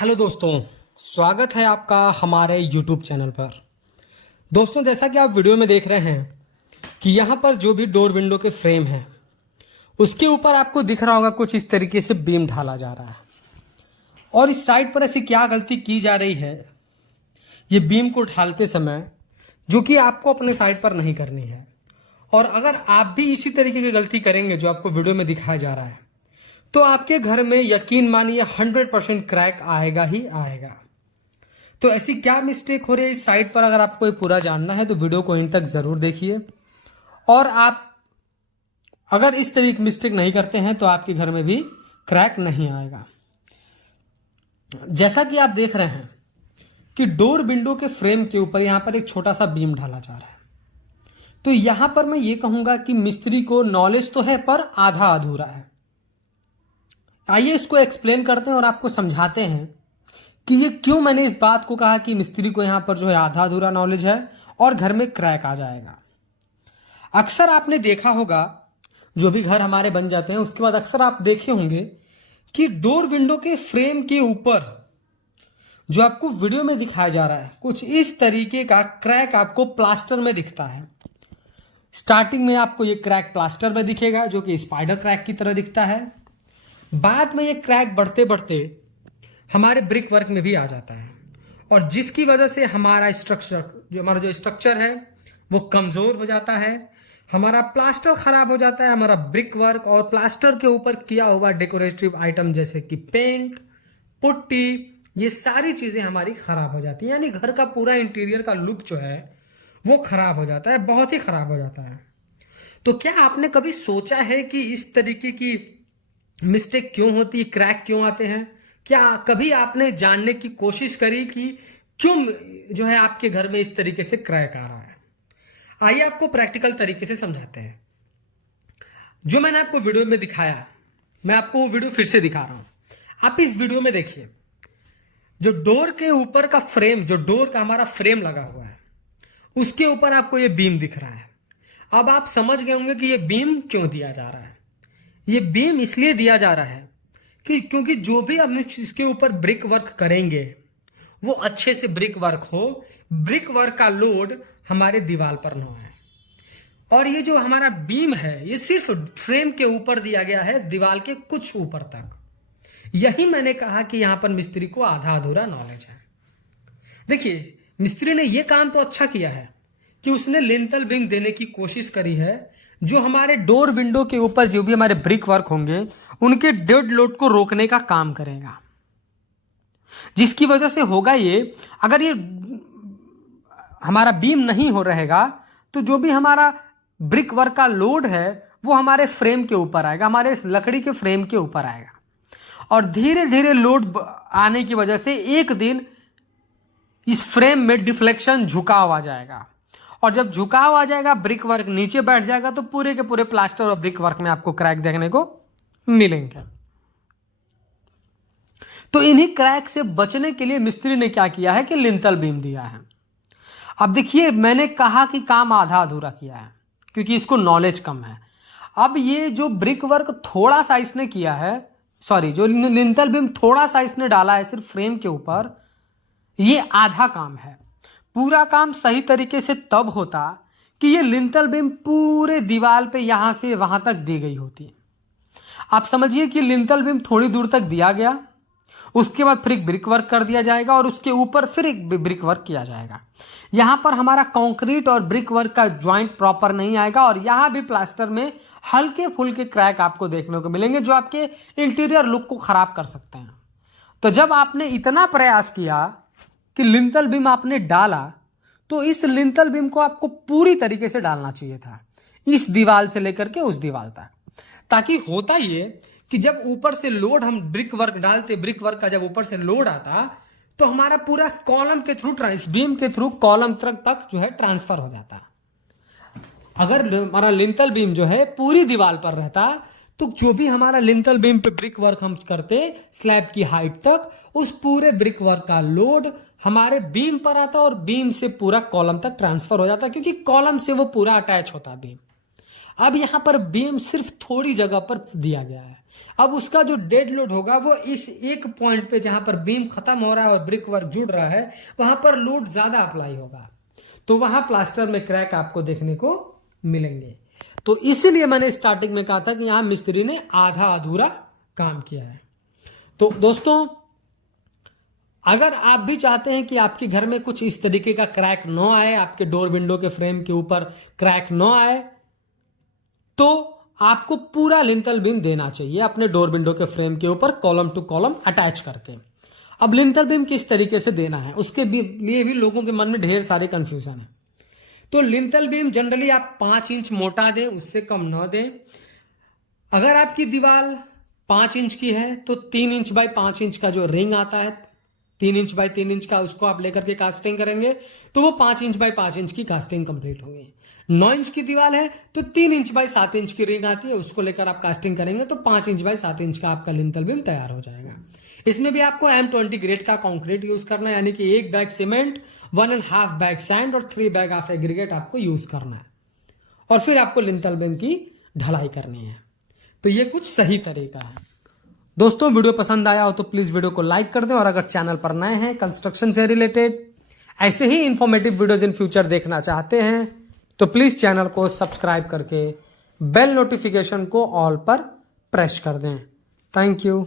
Hello दोस्तों, स्वागत है आपका हमारे YouTube चैनल पर। दोस्तों, जैसा कि आप वीडियो में देख रहे हैं कि यहाँ पर जो भी डोर विंडो के फ्रेम है उसके ऊपर आपको दिख रहा होगा कुछ इस तरीके से बीम ढाला जा रहा है। और इस साइड पर ऐसी क्या गलती की जा रही है ये बीम को ढालते समय, जो कि आपको अपने साइड पर नहीं करनी है। और अगर आप भी इसी तरीके की गलती करेंगे जो आपको वीडियो में दिखाया जा रहा है तो आपके घर में यकीन मानिए 100% क्रैक आएगा ही आएगा। तो ऐसी क्या मिस्टेक हो रही है इस साइट पर, अगर आपको ये पूरा जानना है तो वीडियो को इन तक जरूर देखिए। और आप अगर इस तरीके की मिस्टेक नहीं करते हैं तो आपके घर में भी क्रैक नहीं आएगा। जैसा कि आप देख रहे हैं कि डोर विंडो के फ्रेम के ऊपर यहां पर एक छोटा सा बीम ढाला जा रहा है। तो यहां पर मैं ये कहूंगा कि मिस्त्री को नॉलेज तो है पर आधा अधूरा है। आइए इसको एक्सप्लेन करते हैं और आपको समझाते हैं कि ये क्यों मैंने इस बात को कहा कि मिस्त्री को यहां पर जो है आधा अधूरा नॉलेज है और घर में क्रैक आ जाएगा। अक्सर आपने देखा होगा, जो भी घर हमारे बन जाते हैं उसके बाद अक्सर आप देखे होंगे कि डोर विंडो के फ्रेम के ऊपर जो आपको वीडियो में दिखाया जा रहा है कुछ इस तरीके का क्रैक आपको प्लास्टर में दिखता है। स्टार्टिंग में आपको ये क्रैक प्लास्टर में दिखेगा जो कि स्पाइडर क्रैक की तरह दिखता है। बाद में ये क्रैक बढ़ते बढ़ते हमारे ब्रिक वर्क में भी आ जाता है और जिसकी वजह से हमारा स्ट्रक्चर है वो कमजोर हो जाता है, हमारा प्लास्टर खराब हो जाता है, हमारा ब्रिक वर्क और प्लास्टर के ऊपर किया हुआ डेकोरेटिव आइटम जैसे कि पेंट, पुट्टी, ये सारी चीजें हमारी खराब हो जाती है। यानी घर का पूरा इंटीरियर का लुक जो है वो खराब हो जाता है, बहुत ही खराब हो जाता है। तो क्या आपने कभी सोचा है कि इस तरीके की मिस्टेक क्यों होती है, क्रैक क्यों आते हैं? क्या कभी आपने जानने की कोशिश करी कि क्यों जो है आपके घर में इस तरीके से क्रैक आ रहा है? आइए आपको प्रैक्टिकल तरीके से समझाते हैं। जो मैंने आपको वीडियो में दिखाया, मैं आपको वो वीडियो फिर से दिखा रहा हूं। आप इस वीडियो में देखिए, जो डोर के ऊपर का फ्रेम, जो डोर का हमारा फ्रेम लगा हुआ है उसके ऊपर आपको ये बीम दिख रहा है। अब आप समझ गए होंगे कि ये बीम क्यों दिया जा रहा है। ये बीम इसलिए दिया जा रहा है कि क्योंकि जो भी हम इसके ऊपर ब्रिक वर्क करेंगे वो अच्छे से ब्रिक वर्क हो, ब्रिक वर्क का लोड हमारे दीवार पर ना आए। और ये जो हमारा बीम है ये सिर्फ फ्रेम के ऊपर दिया गया है, दीवार के कुछ ऊपर तक। यही मैंने कहा कि यहां पर मिस्त्री को आधा अधूरा नॉलेज है। देखिए, मिस्त्री ने ये काम तो अच्छा किया है कि उसने लिंटल बीम देने की कोशिश करी है जो हमारे डोर विंडो के ऊपर जो भी हमारे ब्रिक वर्क होंगे उनके डेड लोड को रोकने का काम करेगा। जिसकी वजह से होगा ये, अगर ये हमारा बीम नहीं हो रहेगा तो जो भी हमारा ब्रिक वर्क का लोड है वो हमारे फ्रेम के ऊपर आएगा, हमारे लकड़ी के फ्रेम के ऊपर आएगा। और धीरे धीरे लोड आने की वजह से एक दिन इस फ्रेम में डिफ्लेक्शन, झुकाव आ जाएगा। और जब झुकाव आ जाएगा, ब्रिक वर्क नीचे बैठ जाएगा तो पूरे के पूरे प्लास्टर और ब्रिक वर्क में आपको क्रैक देखने को मिलेंगे। तो इन्हीं क्रैक से बचने के लिए मिस्त्री ने क्या किया है कि लिंटल बीम दिया है। अब देखिए, मैंने कहा कि काम आधा अधूरा किया है क्योंकि इसको नॉलेज कम है। अब ये जो ब्रिक वर्क थोड़ा सा इसने किया है, जो लिंटल बीम थोड़ा सा इसने डाला है सिर्फ फ्रेम के ऊपर, ये आधा काम है। पूरा काम सही तरीके से तब होता कि ये लिंटल बीम पूरे दीवार पे यहां से वहां तक दी गई होती। आप समझिए कि लिंटल बीम थोड़ी दूर तक दिया गया, उसके बाद फिर एक ब्रिक वर्क कर दिया जाएगा और उसके ऊपर फिर एक ब्रिक वर्क किया जाएगा। यहां पर हमारा कंक्रीट और ब्रिक वर्क का ज्वाइंट प्रॉपर नहीं आएगा और यहां भी प्लास्टर में हल्के फुल्के क्रैक आपको देखने को मिलेंगे जो आपके इंटीरियर लुक को खराब कर सकते हैं। तो जब आपने इतना प्रयास किया कि लिंटल बीम आपने डाला तो इस लिंटल बीम को आपको पूरी तरीके से डालना चाहिए था, इस दीवार से लेकर के उस दीवार तक। ताकि होता ये कि जब ऊपर से लोड हम ब्रिक वर्क डालते, ब्रिक वर्क का जब ऊपर से लोड आता तो हमारा पूरा कॉलम के थ्रू, इस बीम के थ्रू कॉलम तक जो है ट्रांसफर हो जाता। अगर हमारा लिंटल बीम जो है पूरी दीवार पर रहता तो जो भी हमारा लिंटल बीम पे ब्रिक वर्क हम करते स्लैब की हाइट तक, उस पूरे ब्रिक वर्क का लोड हमारे बीम पर आता और बीम से पूरा कॉलम तक ट्रांसफर हो जाता, क्योंकि कॉलम से वो पूरा अटैच होता बीम। अब यहां पर बीम सिर्फ थोड़ी जगह पर दिया गया है। अब उसका जो डेड लोड होगा वो इस एक पॉइंट पे जहां पर बीम खत्म हो रहा है और ब्रिक वर्क जुड़ रहा है वहां पर लोड ज्यादा अप्लाई होगा, तो वहां प्लास्टर में क्रैक आपको देखने को मिलेंगे। तो इसीलिए मैंने स्टार्टिंग में कहा था कि यहां मिस्त्री ने आधा अधूरा काम किया है। तो दोस्तों, अगर आप भी चाहते हैं कि आपके घर में कुछ इस तरीके का क्रैक न आए, आपके डोर विंडो के फ्रेम के ऊपर क्रैक न आए, तो आपको पूरा लिंटल बीम देना चाहिए अपने डोर विंडो के फ्रेम के ऊपर कॉलम टू कॉलम अटैच करके। अब लिंटल बीम किस तरीके से देना है उसके लिए भी लोगों के मन में ढेर सारे कंफ्यूजन है। तो लिंटल बीम जनरली आप 5 इंच मोटा दें, उससे कम न दें। अगर आपकी दीवार 5 इंच की है तो 3 इंच बाय 5 इंच का जो रिंग आता है, 3 इंच बाय 3 इंच का, उसको आप लेकर के कास्टिंग करेंगे तो वो 5 इंच बाय 5 इंच की कास्टिंग कंप्लीट होगी। 9 इंच की दीवार है तो 3 इंच बाय 7 इंच की रिंग आती है, उसको लेकर आप कास्टिंग करेंगे तो 5 इंच बाय 7 इंच का आपका लिंटल बीम तैयार हो जाएगा। इसमें भी आपको M20 ग्रेड का कंक्रीट यूज करना है, यानी कि 1 बैग सीमेंट, 1.5 बैग सैंड और 3 बैग ऑफ एग्रीगेट आपको यूज करना है, और फिर आपको लिंटल बीम की ढलाई करनी है। तो ये कुछ सही तरीका है। दोस्तों, वीडियो पसंद आया हो तो प्लीज वीडियो को लाइक कर दें, और अगर चैनल पर नए हैं, कंस्ट्रक्शन से रिलेटेड ऐसे ही इंफॉर्मेटिव वीडियोज इन फ्यूचर देखना चाहते हैं तो प्लीज चैनल को सब्सक्राइब करके बेल नोटिफिकेशन को ऑल पर प्रेस कर दें। Thank you.